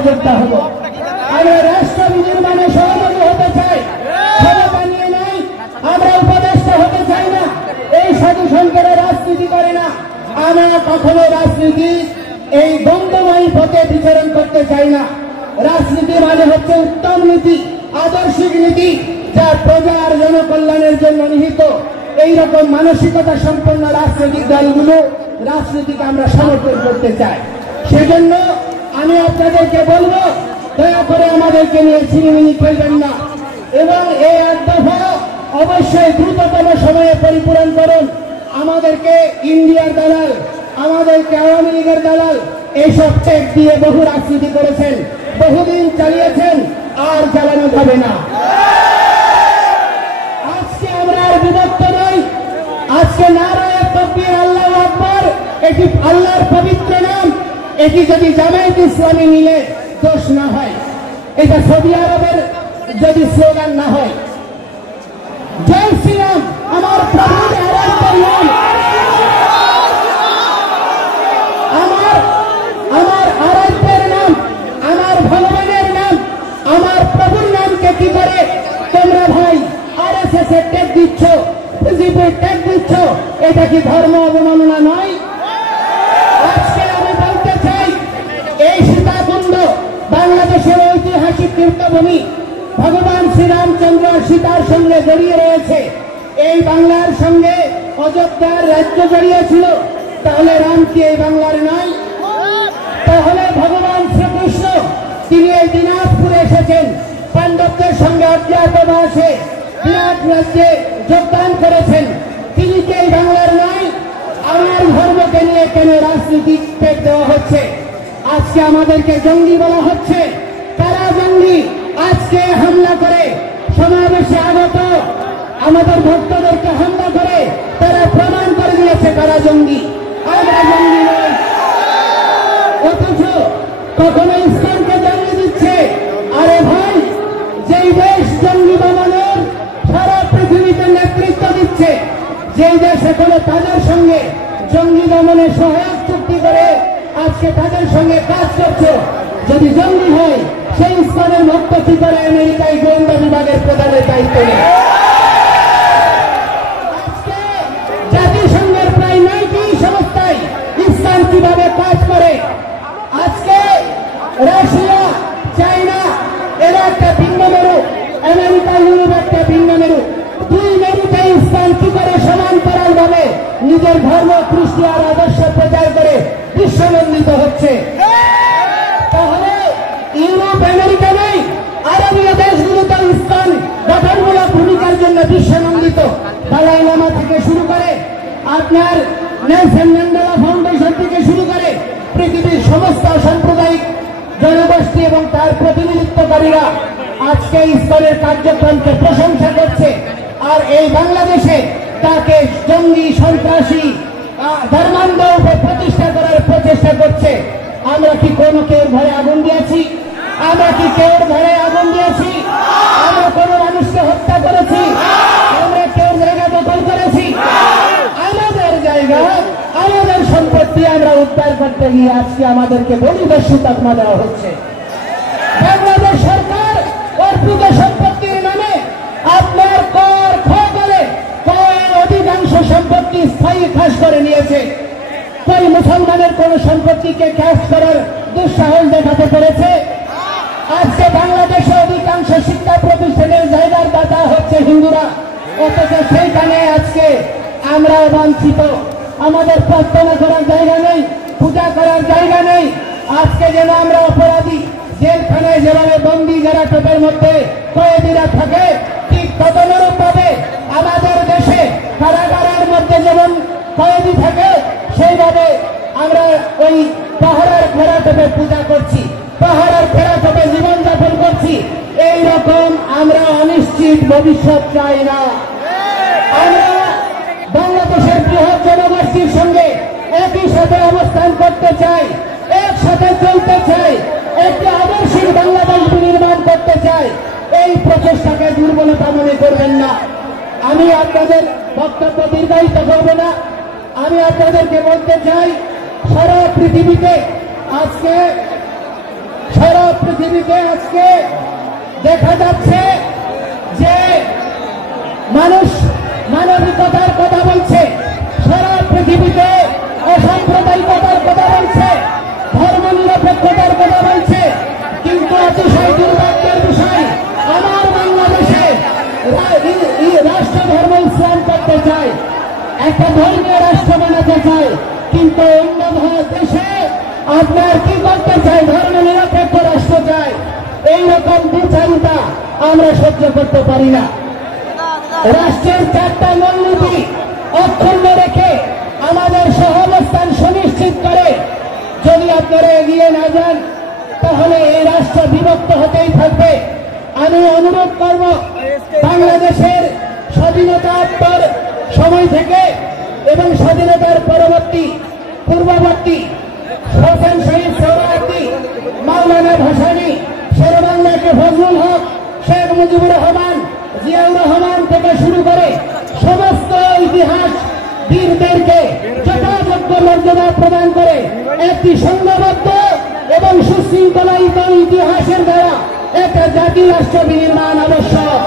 সহযোদ্ধা হব। আমরা রাষ্ট্র নির্মাণে সহযোগী হতে চাই, ক্ষমতা নিয়ে নাই। আমরা উপদেষ্টা হতে চাই না, এই সাধু সন্তেরা রাজনীতি করে না। আমরা কখনো রাজনীতি এই দ্বন্দ্বময়ী পথে বিচরণ করতে চাই না। রাজনীতি মানে হচ্ছে উত্তম নীতি, আদর্শিক নীতি, যা প্রজার জনকল্যাণের জন্য নিহিত। এইরকম মানসিকতা সম্পন্ন রাজনৈতিক দলগুলো রাজনীতিকে আমরা সমর্থন করতে চাই। সেজন্য আমি আপনাদেরকে বলবো, দয়া করে আমাদেরকে নিয়ে ছিনিমিনি খেলবেন না এবং এই 8 দফা অবশ্যই দ্রুততম সময়ে পরিপূরণ করুন। আমাদেরকে ইন্ডিয়ার দালাল, আমাদেরকে আওয়ামী লীগের দালাল এইসব ট্যাগ দিয়ে বহু রাজনীতি করেছেন, বহুদিন চালিয়েছেন, আর চালানো যাবে না। আজকে আমরা আর বিভক্ত নই। আজকে নারায়ে তাকবীর, আল্লাহু আকবার, এটি আল্লাহর পবিত্র নাম। এটি যদি জামায়াত ইসলামী নিলে দোষ না হয়, এটা সৌদি আরবের যদি স্লোগান না হয়। জয় শ্রীরাম, আমার প্রভুর আরাধ্যের নাম, আমার আরাধ্যের নাম, আমার ভগবানের নাম, আমার প্রভুর নামকে কি করে তোমরা ভাই আরএসএস এর ট্যাগ দিচ্ছ, বিজেপির ট্যাগ দিচ্ছ? এটা কি ধর্ম অবমাননা নয়? আজকে আমি বলতে চাই, এই সীতাকুণ্ড বাংলাদেশের ঐতিহাসিক তীর্থভূমি, ভগবান শ্রীরামচন্দ্র সীতার সঙ্গে জড়িয়ে রয়েছে। এই বাংলার সঙ্গে অযোধ্যার রাজ্য জড়িয়ে ছিল, তাহলে রাম কি এই বাংলার নয়? তাহলে ভগবান শ্রীকৃষ্ণ তিনি এই দিনাজপুরে এসেছেন, পাণ্ডবদের সঙ্গে অজ্ঞাতবাসে বিরাট রাজ্যে যোগদান করেছেন, তিনি কি এই বাংলার নয়? আমার ধর্মকে নিয়ে কেন রাজনীতিক ট্যাগ দেওয়া হচ্ছে? আজকে আমাদেরকে জঙ্গি বলা হচ্ছে। তারা জঙ্গি। আজকে হামলা করে সমাবেশে আগত আমাদের ভক্তদেরকে হামলা করে তারা প্রমাণ করে দিয়েছে তারা জঙ্গি। আমরা জঙ্গি নই। অথচ কখনো ইসলামকে জঙ্গি দিচ্ছে। আরে ভাই, যেই দেশ জঙ্গি দমনের সারা পৃথিবীতে নেতৃত্ব দিচ্ছে, যেই দেশ এখনো তাদের সঙ্গে জঙ্গি দমনে সহায়ক চুক্তি করে আজকে তাদের সঙ্গে কাজ করছে, যদি জঙ্গি হয় সেই ইসলামের ভক্ত কি করে আমেরিকায় গোয়েন্দা বিভাগের প্রধানের দায়িত্ব নেয়? আজকে জাতিসংঘের প্রায় 9টি সংস্থায় ইসলাম কিভাবে কাজ করে? আজকে রাশিয়া, চায়না এরা একটা ভিন্ন মেরু, আমেরিকা, ইউরোপ একটা ভিন্ন মেরু। দুই মেরুতে ইসলাম কি করে সমান্তরাল ভাবে নিজের ধর্ম, কৃষ্টি আর আদর্শ প্রচার করে বিশ্বনন্দিত হচ্ছে? তাহলে ইউরোপ, আমেরিকা নেই, আরবীয় দেশগুলোতে ইসলাম গঠনমূলক ভূমিকার জন্য বিশ্বনন্দিত। দালাই লামা থেকে শুরু করে আপনার নেলসন ম্যান্ডেলা ফাউন্ডেশন থেকে শুরু করে পৃথিবীর সমস্ত সাম্প্রদায়িক জনগোষ্ঠী এবং তার প্রতিনিধিত্বকারীরা আজকে ইসলামের কার্যক্রমকে প্রশংসা করছে। আর এই বাংলাদেশে তাকে জঙ্গি, সন্ত্রাসী, ধর্মান্ধ প্রতিষ্ঠা করার প্রচেষ্টা করছে। আমরা কি কোনো কেউ ঘরে আগুন দিয়েছি? আমরা কি কেউ ঘরে আগুন দিয়েছি? আমরা কোনো মানুষকে হত্যা করেছি? আমরা কেউ জায়গা দখল করেছি? আমাদের জায়গা, আমাদের সম্পত্তি আমরা উদ্ধার করতে গিয়ে আজকে আমাদেরকে বলিদস্যু তকমা দেওয়া হচ্ছে। বাংলাদেশ সরকার অর্পিত সম্পত্তির নামে আপনার কর ক্ষয় করে কয়ের অধিকাংশ সম্পত্তি স্থায়ী খাস করে নিয়েছে। কই মুসলমানের কোন সম্পত্তিকে ক্যাশ করার দুঃসাহস দেখাতে পেরেছে? আজকে বাংলাদেশে অধিকাংশ শিক্ষা প্রতিষ্ঠানের জায়গার দাতা হচ্ছে হিন্দুরা, অথচ সেইখানে আজকে আমরা বঞ্চিত। আমাদের প্রার্থনা করার জায়গা নেই, পূজা করার জায়গা নেই। আজকে যেন আমরা অপরাধী, জেলখানায় যেভাবে বন্দী যারা টোপের মধ্যে কয়েদিরা থাকে, ঠিক তদনুরূপ ভাবে আমাদের দেশে কারাগারের মধ্যে যেমন কয়েদি থাকে, সেইভাবে আমরা ওই পাহাড়ের ঘেরা টোপে পূজা করছি, পাহাড়ের ঘেরা টোপে জীবনযাপন করছি। এইরকম আমরা অনিশ্চিত ভবিষ্যৎ চাই না। আমরা বাংলাদেশের বৃহৎ জনগোষ্ঠীর সঙ্গে একই সাথে অবস্থান করতে চাই, একসাথে চলতে চাই, একটি আদর্শিক বাংলাদেশ নির্মাণ করতে চাই। এই প্রচেষ্টাকে দুর্বলতা মনে করবেন না। আমি আপনাদের বক্তব্য দীর্ঘায়িত করব না। আমি আপনাদেরকে বলতে চাই, সারা পৃথিবীতে আজকে সারা পৃথিবীতে আজকে দেখা যাচ্ছে যে মানুষ মানবিকতার কথা বলছে, সারা পৃথিবীতে অসাম্প্রদায়িকতার কথা বলছে, ধর্ম নিরপেক্ষতার কথা বলছে, কিন্তু অতিশয় দুর্ভাগ্যের বিষয় আমার বাংলাদেশে রাষ্ট্র ধর্ম ইসলাম করতে চায়, একটা ধর্মীয় রাষ্ট্র বানাতে চায়, কিন্তু অন্য দেশে আপনার কি করতে চায়, ধর্ম নিরপেক্ষ রাষ্ট্র চায়। এইরকম বিচারিতা আমরা সহ্য করতে পারি না। রাষ্ট্রের 4টা মূলনীতি অক্ষুণ্ণ রেখে আমাদের সহাবস্থান সুনিশ্চিত করে যদি আপনারা এগিয়ে না যান, তাহলে এই রাষ্ট্র বিভক্ত হতেই থাকবে। আমি অনুরোধ করব, বাংলাদেশের স্বাধীনতাত্তর সময় থেকে এবং স্বাধীনতার পূর্ববর্তী হোসেন শহীদ সোহরাওয়ার্দী, মাওলানা ভাসানী, শেরেবাংলাকে ফজলুল হক, শেখ মুজিবুর রহমান, জিয়াউর রহমান থেকে শুরু করে সমস্ত ইতিহাস বীরদেরকে যথাযোগ্য মর্যাদা প্রদান করে একটি সংঘবদ্ধ এবং সুশৃঙ্খলায়িত ইতিহাসের দ্বারা একটা জাতি রাষ্ট্র বিনির্মাণ আবশ্যক।